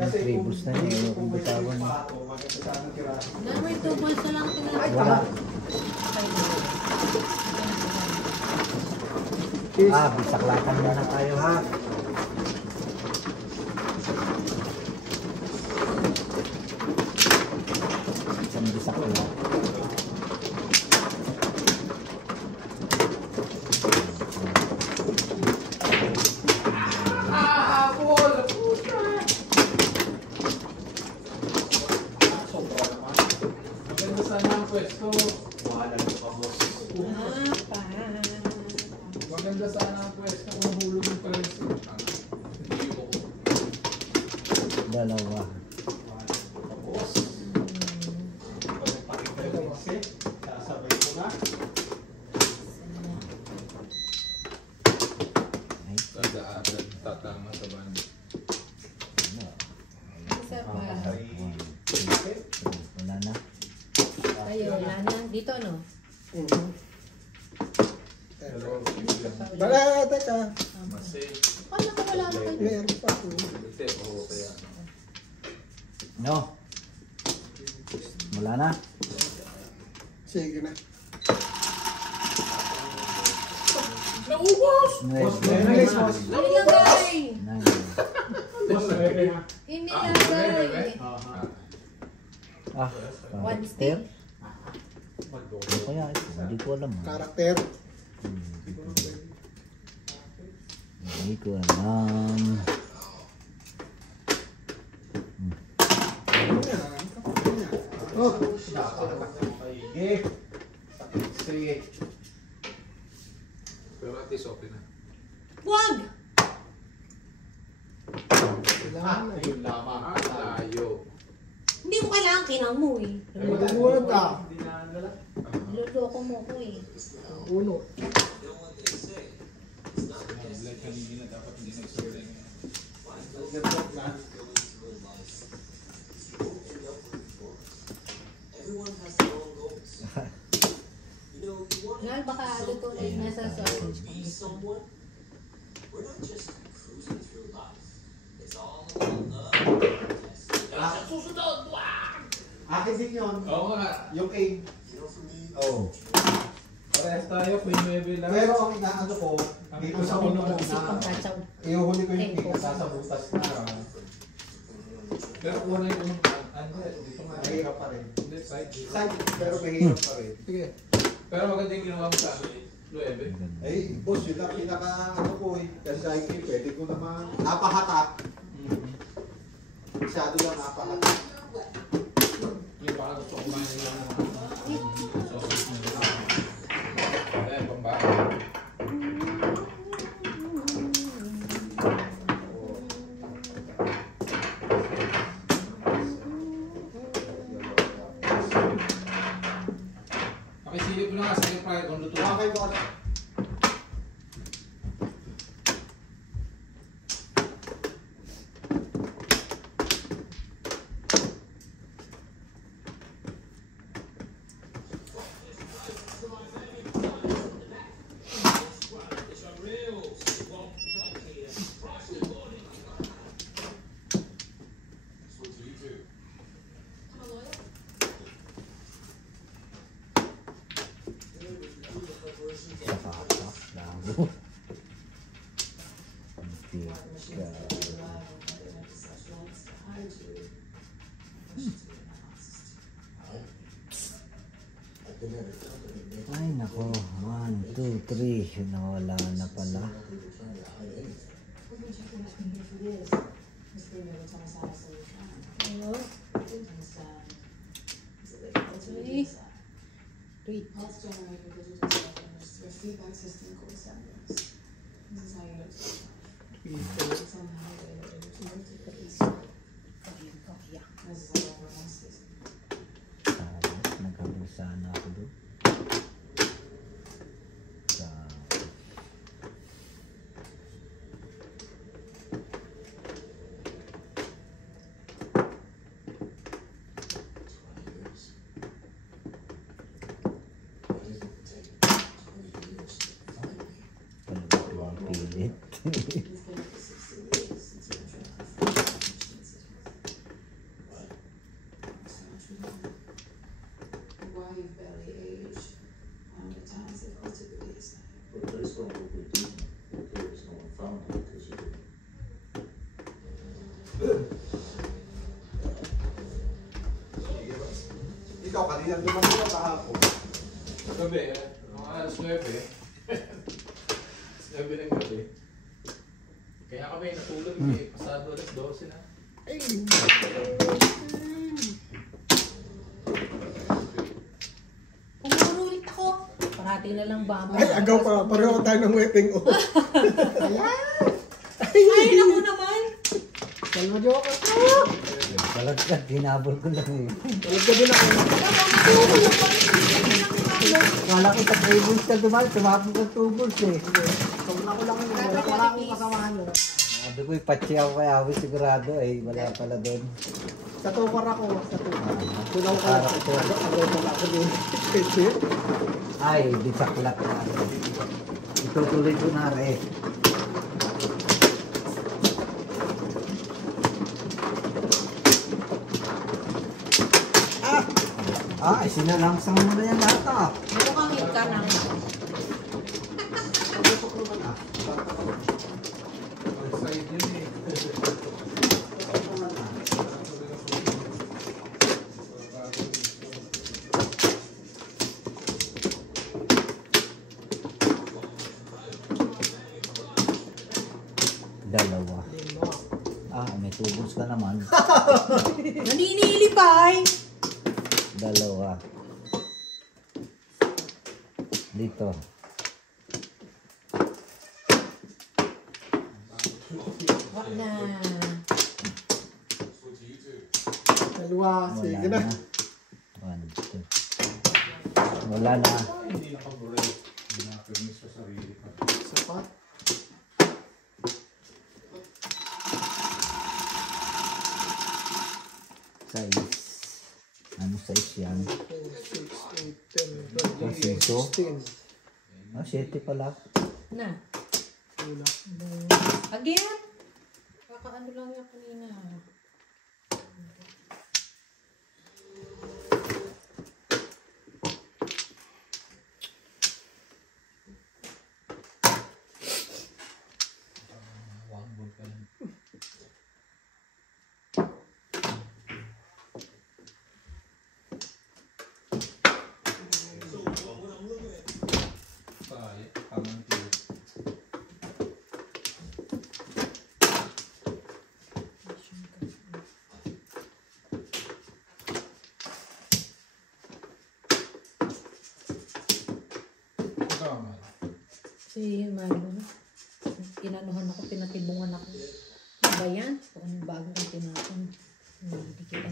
Yung 3 balls na yun, kung bitawan mo. May 2 balls na lang tinatawag. Wala. Bisaklatan muna tayo ha. Isang bisaklat. Maganda sana ang pwesto kung hulog yung price. Dalawa. Tapos, pakita yung kasi, sasabay ko na. Tatama sa banda. Isa pa. Wala na. Tayo, wala na. Dito, no? Bala, teka. Masay. Paano ko wala na kayo? Meron pa. Ito, oo kaya. No. Wala na. Sige na. Naubos! Inilagay! Inilagay! One stick. Ano kaya ito? Hindi ko alam. Karakter. Hindi ko alam. Oh, Sige. Sige. Pero at least okay na. Wag! Yun lamang. Tayo. Hindi mo kailangan kinang mo eh. Magugulat ka. Hindi na nalala. Luloko mo ko eh. Uno. Like kanina dapat hindi nag-sorry. Nal, baka tutuloy na sa sausage. Akin din yun. Oo nga. Yung king. Oh. Parehas tayo, Queen Nueve lang. Pero ang inaano ko, dito sa uno mo Isip pang na, katsaw. iuhuli ko yung king sa butas na. Pero kung ano yung unang ano, dito nga. Mahirap pa rin. Hindi, side. Side, pero mahirap pa rin. Sige. Pero maganda yung ginawa mo sa Nueve. Eh, boss, yun lang pinaka ano ko eh. Kasi sa king, pwede ko naman napahatak. Masyado lang napahatak. Yung baka gusto ko kumain lang ng sausage nila. Ayan, pambaka. Pakisilip mo na nga sa yung prior kung luto. Okay, boss. Labo. Ay nako, 1, 2, 3, nawala na pala. Ano? Wait. Feedback system called Semrush. This is how you somehow they're able to multiply each other. This is how everyone else is. Nagkabusa na ako doon. Pilit. ikaw, kanina dumating ko kahapon. Gabi, mga alas 9. Alas 9 ng gabi. Kaya kami natulog eh. Pasado alas 12 na. Umuulit ako. Parati na lang ba? Ay, agaw pa. Pareho tayo ng wedding. Oh. Ay, naku naman. Kalma joke. Palagkat, hinabol ko lang eh. Alam ko din ako. Kala ko sa 3 balls ka dumal, tumapon ka 2 balls eh. Wala ko lang. Wala akong kasamahan. Oh. Sabi ko, ipatsi ako kay Awi sigurado eh. Wala pala doon. Sa tukar ako. Sa tukar. Doon ako Harap ko. agaw pala ako doon. Pwede. Ay, di saklat na. Itutuloy ko na rin. Sinalangsang mo na yan lahat ah. Mukhang hit ka na. Side yun eh. Dalawa. May tubos ka naman. Naninilipay! Dalawa. Dito. Wak na. Dalawa. Sige na. 1, 2. Wala na. Hindi nakabreak. Hindi nakapagmis sa sarili pa. Sapat. Size. Ano size yan? 6, 8, 10, 12, 16. 7 pala. Na. Wala. Again? Kakaano lang yan kanina. Si Marlon, inanuhan ako, pinatibungan ako. Ano ba yan? Kung anong bagong kong tinapon. Hindi kita.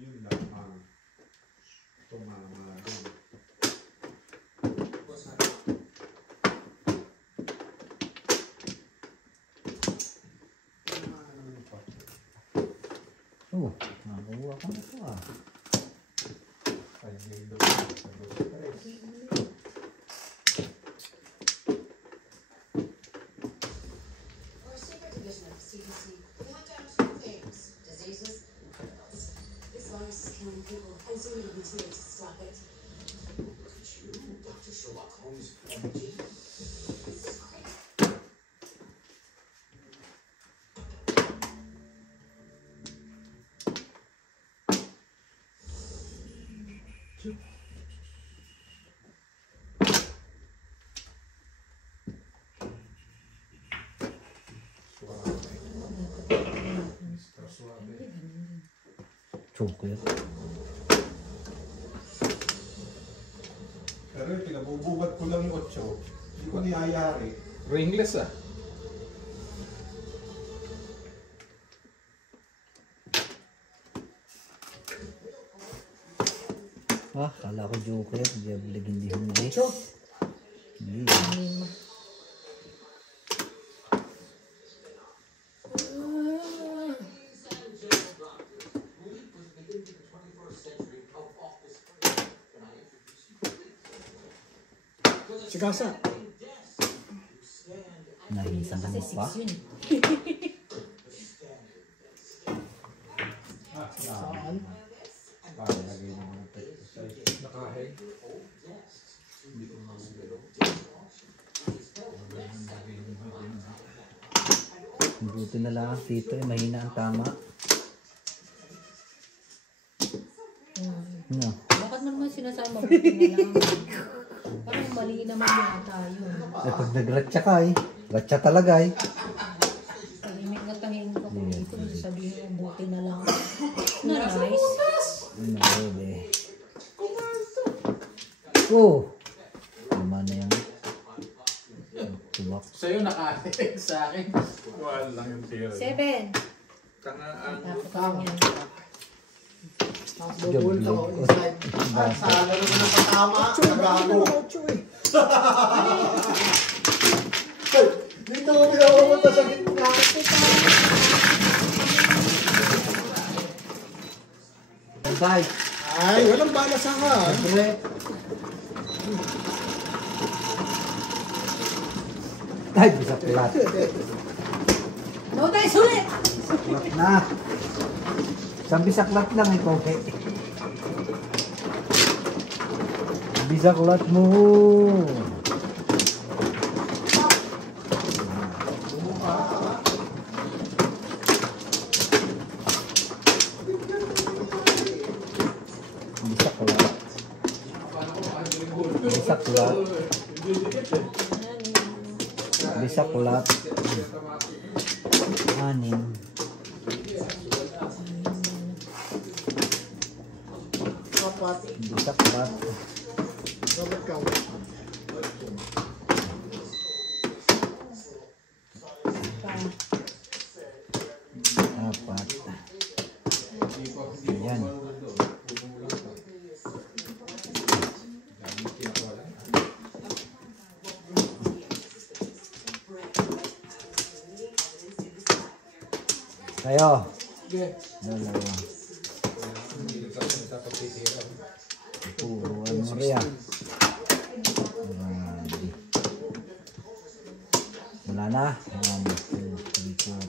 Yun lang ang tumama doon. Oh, nakakuha ka na ito ah. For a secret division of CDC, we hunt down two things: diseases and pills. This virus is killing people, and so we need to stop it. Look at you, Dr. Sherlock Holmes, MD. Chocolate. Pero yung pinabubugat ko lang yung 8, hindi ko niyayari. Ringless ah. Kala ko joker. Diablig hindi hindi. Hindi. Lima. Gasa. Nahisan Kasi mo pa. 6 yun. Saan? Nakahig. Buti na lang dito eh, mahina ang tama. No. Bakit mo naman sinasabi mabuti na lang? Parang mali naman yata yun. Eh pag nagratsa ka eh. Ratsa talaga eh. Tahimik na tahimik ako dito. Sabihin mo buti na lang. Na nice. Narobe. Oh! Tama na yan. Tubak. Sa'yo nakahig, sa akin. Wala lang yung tira. 7. Tangaan. Tapos lang yan. Tapos bubulot ako inside. Ay, sa laro ko ng patama. Nagago. 8 eh. Ay, dito ko pinapupunta sa gitna. Bye! Ay, walang balas ka. Siyempre. Ay, bisa plat. No tayo sulit! Plat na. Isang bisaklat lang ito, okay? Bisaklat mo. Bisaklat. Bisaklat. Bisaklat. Anim. Apat. Bisaklat. Dapat ka. Apat. Ayan. Kayo. Okay. Dalawa. Puro ano riyan. Marami. Wala na. 1, 2, 3, 4.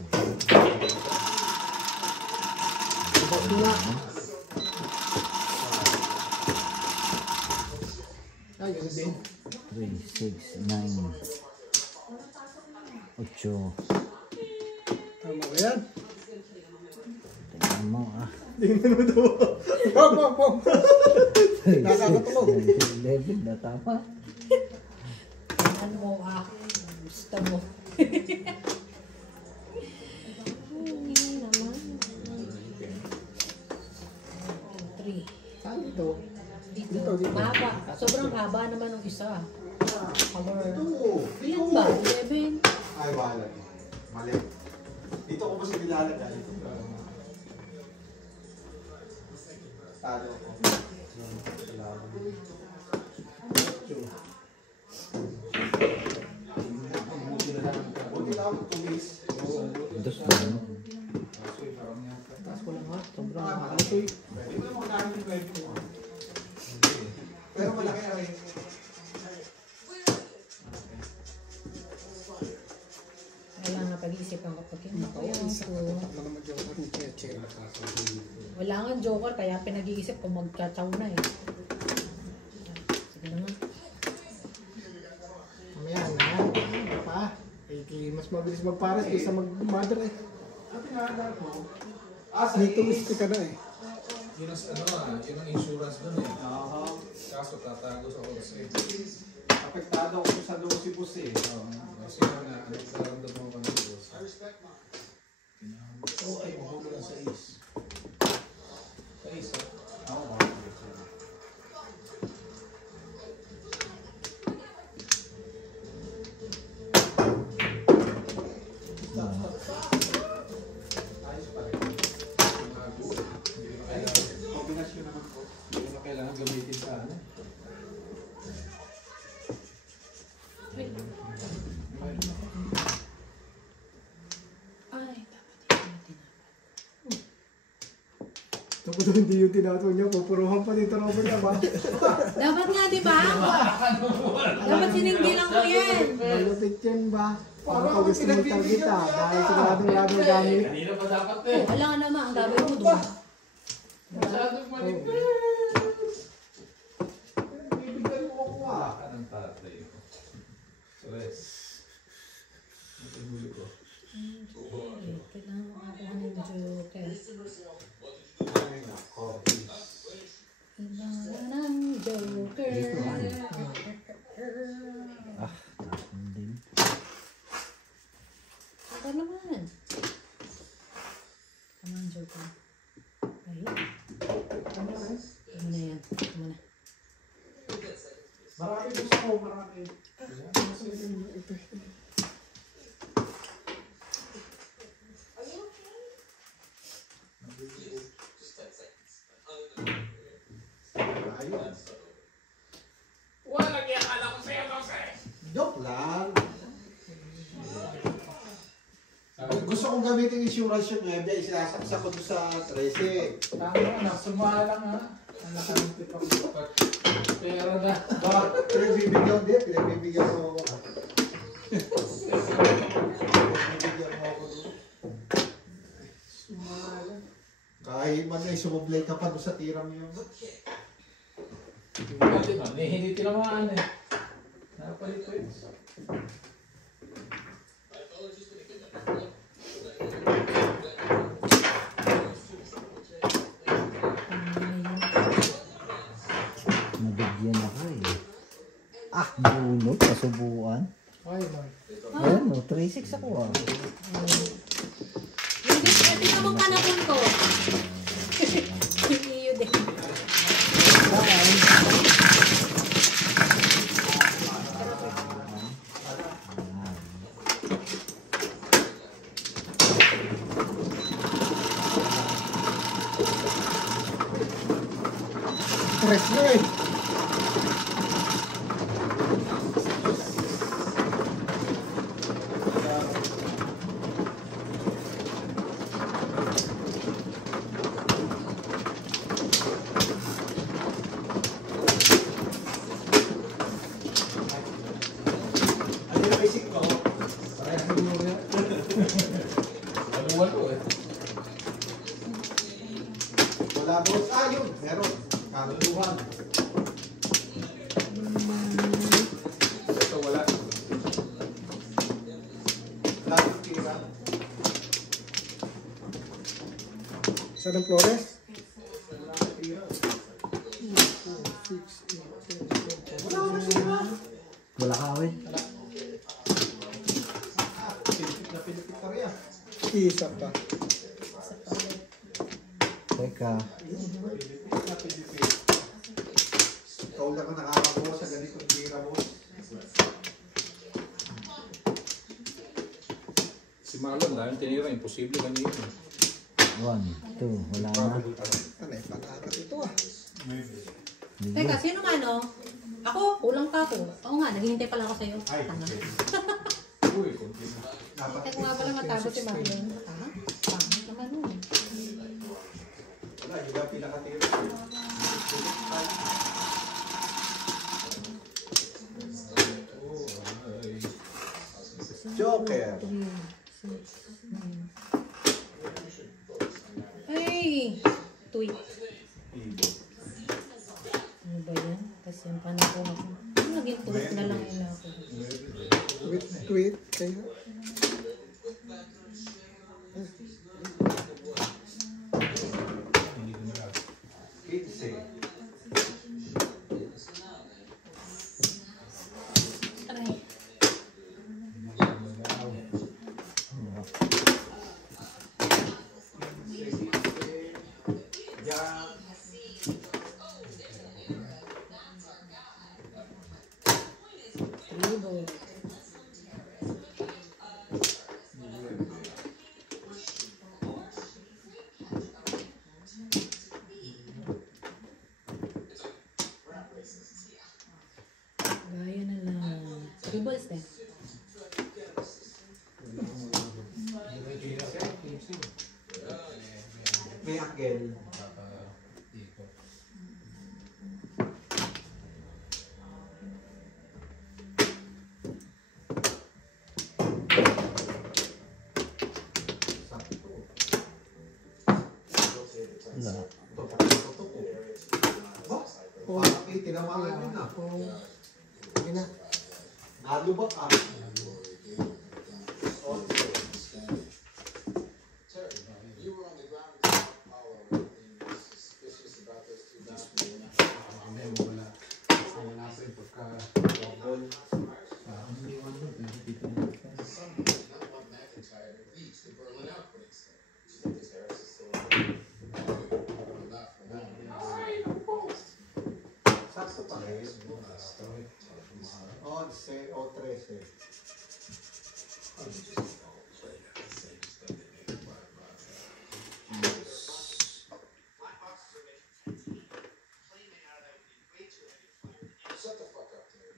Dapat na. Ay, yun din. 3, 6, 9. 8. Tama ba yan? Tingnan mo ah. Tingnan mo daw. Wag, wag, wag. Nakakatulog. 11 na tama. Ano mo gusto mo. Hindi naman. 3. Saan ito? Dito. Dito, dito. Mahaba. Sobrang haba naman ng isa. Color. Oo. Ilan ba? 11? Ay, bahala. Mali. Dito ko ba siya nilalagay? Talo ko. Buti lang ako tumis. Dos na. Taas ko lang ha. Sobrang nakakalato eh. Pwede mo naman namin yung pwede mo. Pero malaki na rin. Kailangan pag-iisipan kapag yun. Ano naman dyan ako check. Wala nga joker, kaya pinag-iisip kung magkatsaw na eh. Sige na nga. Mamaya na. Ano pa? Eh, mas mabilis magpares kaysa mag-mother eh. Ang pinahanda ko. Dito gusto ka na eh. Yun ang, yun ang insurance dun eh. Kaso tatago sa oras eh. Apektado ako sa doon si Bus eh. Kasi nga, ano nararamdaman mo ng boss? Oo, ay, mahulo lang sa is. Sa is, Oo. Ayos pa rin. Kombinasyon naman po. Hindi mo kailangan gamitin sa ano. Ay, Tapos hindi yung tinatawag niya, pupuruhan pa dito Robert na ba? Dapat nga, di ba? Dapat sininggilan ko yan. Malupit yan ba? Paano ka gusto mo targeta? Dahil siguradong gamit. Kanina pa dapat eh. Wala nga naman, ang gagawin mo doon. Masyadong manipis. Bibigyan mo ako ah. Anong tatay ko? Stress. Matigulo ko. Kailangan makakuha ng joker. Ay, nako. Kailangan ng joker. Ah, tapon din. Ito naman. Come on, joker. Ay. Tama na yan. Tama na. Marami gusto ko, marami. Ayun. Wala kaya akala ko sa'yo, Jose! Joke lang. Gusto kong gamitin insurance yung 9, isinasaksa ko doon sa 13. Tama anak, sumalang ha. Ang nakalintip ako. Pero na. Pinagbibigyan mo ako. Pinagbibigyan mo ako doon. Kahit man ay sumublay ka pa doon sa tiram yun. Hindi man, hindi tinamaan eh. Napalit ko yun. Nabigyan ako eh. Ah, bunot, kasubuan. Ay, man. Ayan mo, 3-6 ako ah. Hindi naman panahon ko. Iyo din. Stress na eh. Ano yung basic ko? Parehas na mo yan. Walo-walo eh. Wala boss. Ah, yun. Meron. Kagutuhan. Ito wala. Lalo tira. Saan ang Flores? Wala ka awin. Pilipit na pilipit pa rin. Isa pa. Teka. Pilipit na pilipit. Ikaw lang ang nakakakuha sa ganitong tira boss. Si Marlon, dahil tinira, imposible kanina. 1, 2, wala na. Ano eh, patakat ito ah. Teka, sino man oh? Ako, kulang pa ako. Oo nga, naghihintay pala ako sa'yo. Tanga. Uy, konti na. Teka nga pala matapos si Marlon. Tanga? Pangit naman nun. Wala, yun ang pinakatira. Joker. Ay! Tweet. Ibo. Ano ba yan? Kasi yung panahon ako. Ano naging tweet na lang yun ako? Tweet kayo. Kitse. Aray. Yan. Tribo. Gaya na lang. Tribbles eh. May akgel. Wala. Parang tinamaan yun na. Sige na. Nalubak ah. You were on the ground with Apollo and suspicious about those two doctors. Wala pa yung pagka-double. Not what McIntyre had reached the Berlin outbreaks. Do you think this Harris is still alive? Not for now. Sakto pa rin. 11 o 13. Shut the fuck up, dude.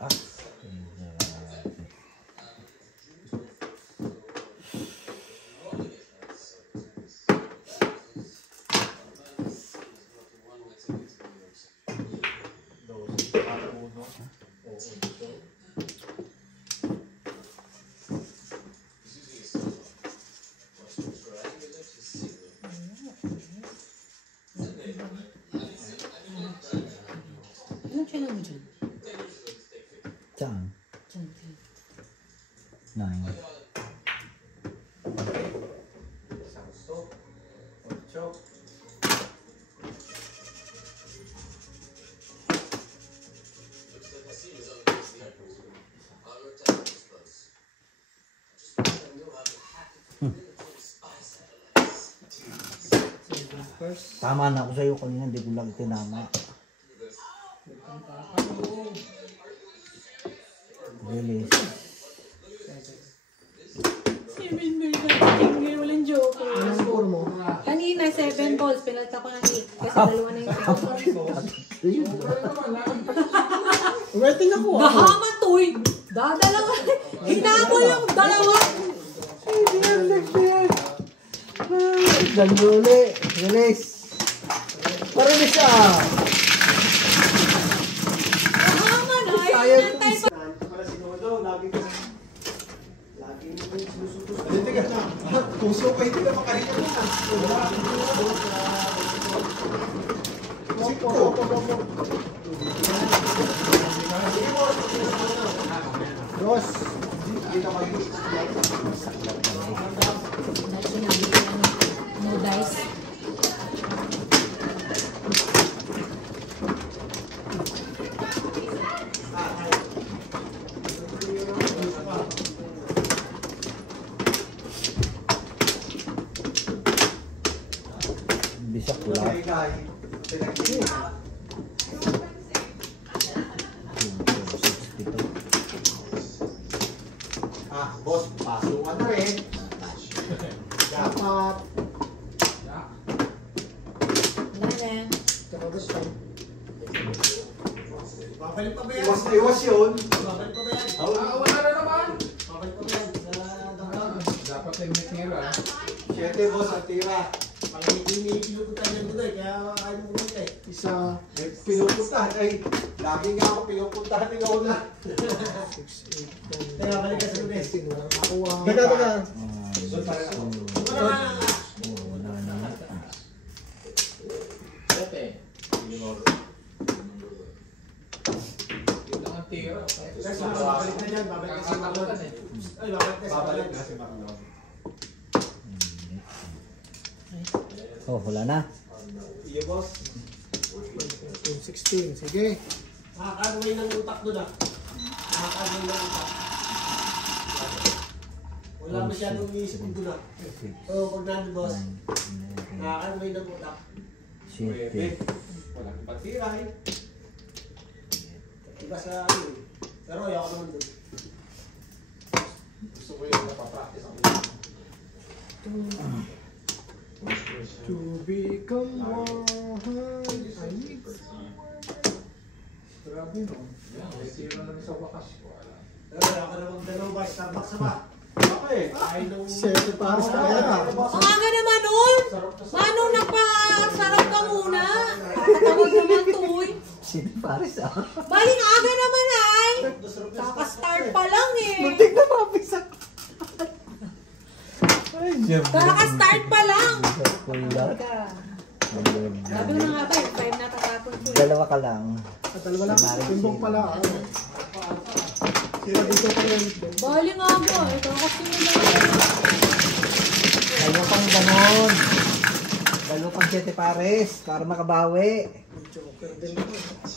Ah. Anong channel mo dyan? Saan? Dyan. 9. Sakto. 8. Looks like I see his own case the airport. I looked at his close. Just because I know how to hack it from military spy satellites. First. Tama na ako sa'yo kanina, hindi ko lang tinama. Release. 7 balls natin ngayon. Walang joke. Anong score mo? Kanina, 7 balls. Pinalta ko ng 8. Kasi dalawa na yung Waiting ako. Bahama to eh. Dadalawa. Hinabol yung dalawa. Daluli. Release. Parang siya. Bahama na. Ayun ang type of... Hindi ka na. Puso ko hindi ka makahinga na. Dos. Kita kayo. Dahil sinabi ko yan. No dice. Bisak pula. Ah, boss, pasukan na rin. Dapat. Wala na. Tapos pa. Babalik pa ba yan? Iwas na iwas yun. Babalik pa ba yan? Wala na naman! Babalik pa ba yan? Dapat ay may tira. 7 boss ang tira. Pinupuntahan niya doon kaya kaya mo kumita eh. Isa. Eh, pinupuntahan ay lagi nga ako pinupuntahan ng una. 6, 8, 10. Kaya balik ka sa lunes. Nakuha. Teka. Wala na. Sete. Yun lang ang tira. Kasi babalik na yan. Babalik na si Marlon. Ay, babalik na si Babalik Marlon. na si Marlon. Oh, wala na. Iya boss. 16. Sige. Nakakagawin ng utak doon ah. Nakakagawin ng utak. Wala masyadong iisip doon ah. Oo, pag nandun boss. Nakakagawin ng utak. Pwede. 7. Walang ibang tira eh. Iba sa ano eh. Pero ayoko naman doon. Gusto ko yung napapractice ako. To become one, I need someone. Grabe no? Yan, may tira na rin sa wakas ko. Pero ayoko naman dalawa ba? Starbucks na ba? Okay. Ay nung... Siyete pares na kaya. Ang aga naman nun! Manong nagpasarap ka muna! Sino Paris ah? Bali na aga naman ay! Kaka-start pa lang eh! Muntik na mapisak. Ay, siyempre. Kaka-start pa lang! Kulat. Sabi ko na nga ba, yung 5 natatapon ko eh. Dalawa ka lang. At dalawa lang. Timbong pala. Sila dito pa yan. Bali nga ba, ito kasi nila. Dalawa pang ganon. Dalawa pang 7 pares para makabawi.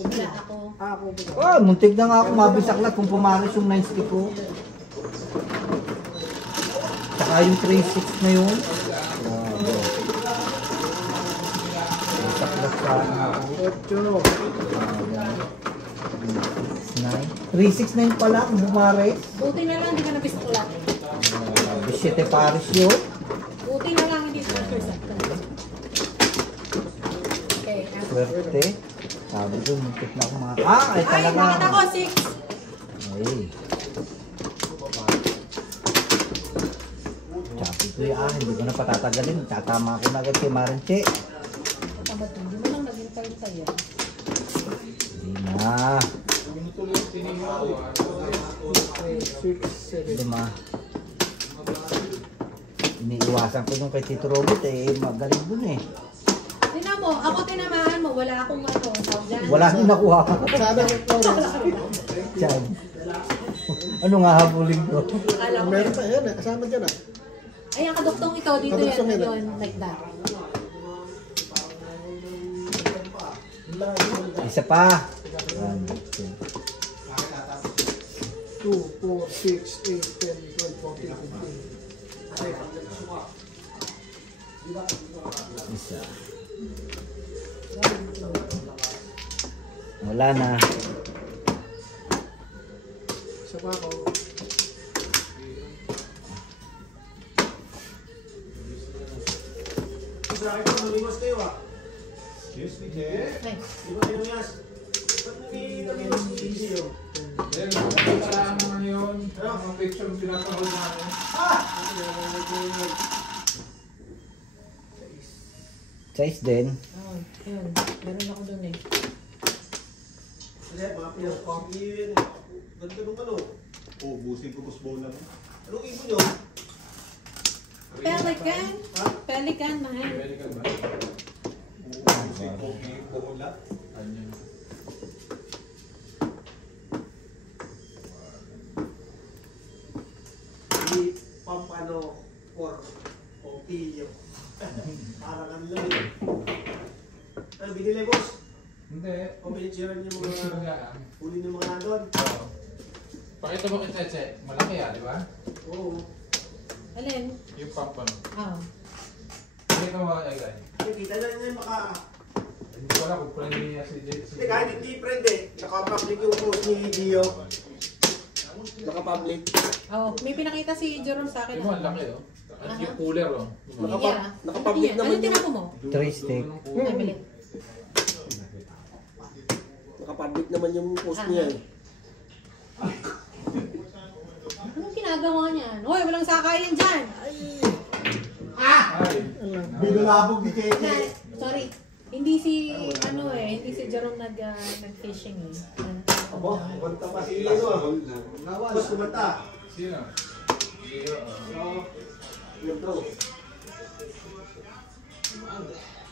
Wala ako. Oh, muntik na nga ako mabisaklat kung pumaris yung 9 ko. Saka yung 3-6 na yun. Bisaklat ka na ako. 3-6-9 pala kung pumaris. Buti na lang, hindi ka nabisaklat. 7 pares yun. Buti na lang, hindi ka nabisaklat. Okay, Swerte. Sabi ko, muntik na ako mga... Ah, ay ay, talaga. bakit ako 6? Ay. Sabi ko hindi ko na patatagalin. Tatama ako na agad kay Marinche. Tamad mo, hindi mo lang naging tayo sa'yo. Hindi na. Lima. Iniiwasan ko yung kay Tito Robert magaling dun eh. Tingnan mo, ako tinamaan mo, wala akong ano, tawag dyan. Wala nang nakuha ka. Sabi ko, Flores. Diyan. Ano nga habulin ko? Alam ko. Meron pa yan. Kasama dyan ah. Ay, ang kaduktong ito, dito Kaduktong yan, yan. yun, like that. Isa pa. 2, 4, 6, 8, 10, 12, 14, 15. Isa. Wala na. Isa pa ako. Sa akin po, maliwas kayo ah. Excuse me, Jay. Ay, Di ba tinuyas? Ba't nangyayiwas si Gio? Then, nakita naman yun. Ang picture yung pinapanood namin. Size din. oh, yun, meron ako dun eh. Kasi mga pinapanood si Gio yun eh. Ganda nung ano. Oh, busin ko pusbo lang. Anong ibon nyo? Pelican? Pelican, mahal. Pwede ka ba? Busin ko bulat. Ano? Hindi pampano or Otilio. Parang ano lang yun. Ano binili boss? Hindi. O binitsyaran yung Picture mga nga. huli ng mga doon. Oo. Pakita mo kay Cheche. Malaki di ba? Oo. Alin? Yung pampano. Ah. Pakita mo kay Egay. Kita na niya maka... Hindi ko alam kung friend niya si Jay. Hindi kahit hindi friend eh. Naka-public yung post ni Gio. Naka-public. Oh, may pinakita si Jerome sa akin. Yung mo, ang laki oh. At yung cooler oh. Nakapublic naman Ano yung... tinako mo? 3 stick. Nabili. Naka-public naman yung post niya eh. Anong ginagawa niyan? Hoy, walang sakayan dyan! Ay! Binulabog ni Keke. Na, sorry. Hindi si, ano eh, hindi si Jerome nag-fishing eh. Abo, kumanta pa si Lino ah. Boss, kumanta. Sino? Gio. Oo. Yung bro.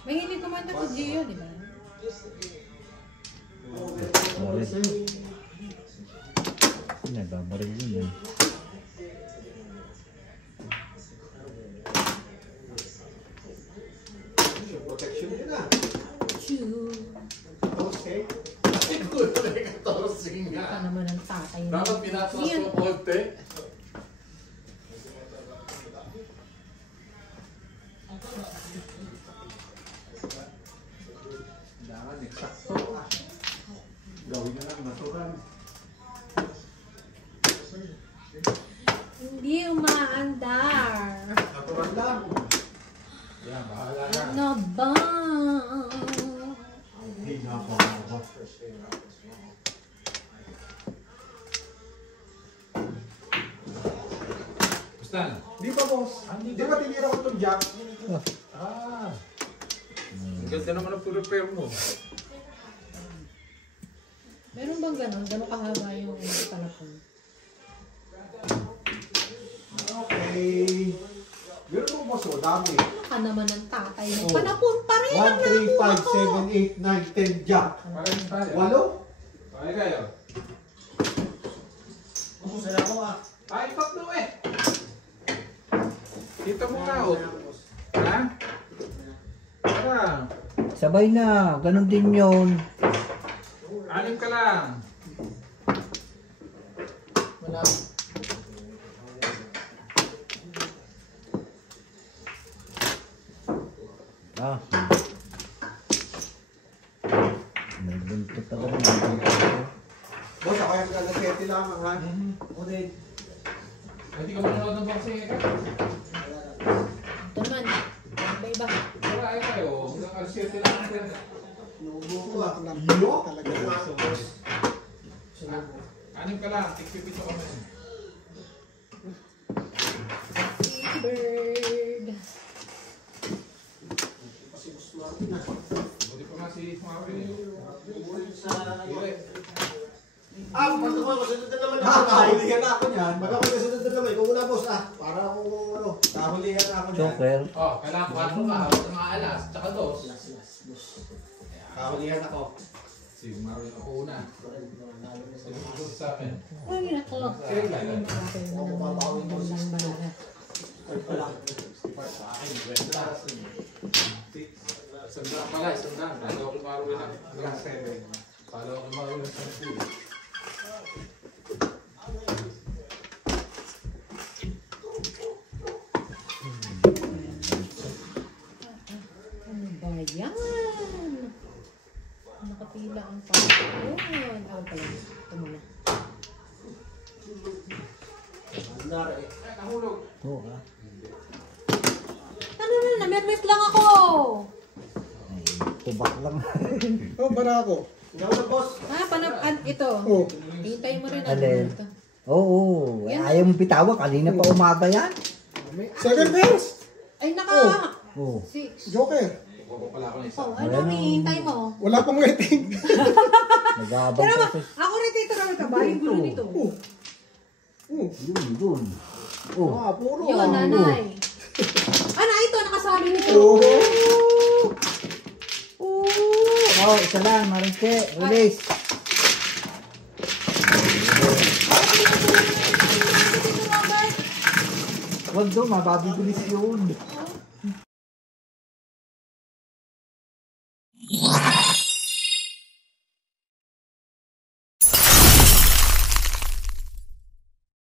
May hindi kumanta si Gio, di ba? Nagbabaril yun eh. Protection yun ah. Choo. Okay. Siguro na yung 14 nga. Ito naman ang tatay mo. Dapat pinataas Yan. mo konti. Kailangan eksakto ah. Gawin na lang natural. Hindi umaandar. Natural lang. Yan, bahala na. Ano ba? Hindi na ako ako. Basta na. Di ba boss? Di ba tinira ko itong jack? Ah. Ang ganda naman ang repair mo. Meron bang gano'n? Gano'n kahaba yung panapon? Okay. Meron mo boss, dami. Ano ka naman ng tatay mo? Oh. Panapon pa rin ang 1, 3, nakuha 5, ko. 7, 8, 9, 10 jack. Parang tayo. 8? Ay kayo. Bubuksan ako ah. Ay, tatlo eh. Dito muna oh. Ha? Tara. Sabay na, ganun din yun. Anim ka lang. Wala. Ah. May buntot ako. May buntot. Boss, ako yung gagasete lang, ha? Ako din. Ay, di ka manonood ng boxing eh. Ito naman. Iba-iba. Tara, ay kayo. Hanggang alas 7 lang ang pwede. Nubo ko ah. Iyo? Anim ka lang. Tigpipito kami. Bird. Kasi gusto natin na. Buti pa nga si Mami. Bubulin sa ano. Dire. Ah, pag ako masunod na naman ako. Nakahulihan na ako niyan. Pag ako masunod na naman, ikaw muna boss ah. Para ako ano. Nakahulihan na ako niyan. Choker. Oh, kailangan 4 ka. Hawag ng mga alas. Tsaka 2. Last, boss. Nakahulihan ako. Si Mami ako una. Sinunod sa akin. Ay, nako. Sige lang. Okay, manang banana. Ay pala. Sa akin, 20. Sandaan pala, sandaan. Lalo ako maroon na. Class 7. Lalo ako maroon na sa pool. Ano ba yan? Nakapila ang panapon. Ako pala. Ito muna. Nara eh. Ay, nahulog. Oo ah. Ano na, namermes lang ako. Ay, tubak lang. Oh, para ako. Ikaw na boss. Ito. Oh. Hintay mo rin. Alin? Ito. Oo. Yan. Ayaw mong bitawan. Kanina pa umaga yan. 7 bells. Ay, Oo. 6. Joker. Kukuha pala ako ng isa. Oh, ano, hihintay mo? Wala pang rating. Nag-aabang Pero pa sa... ako rin dito naman ka. Baling gulo nito. Yun. Oh. Ah, puro. Yun, nanay. Ano, ito, nakasali nito. Oo. Oh, isa lang. Marinke. Release. Huwag doon. Mababibilis yun.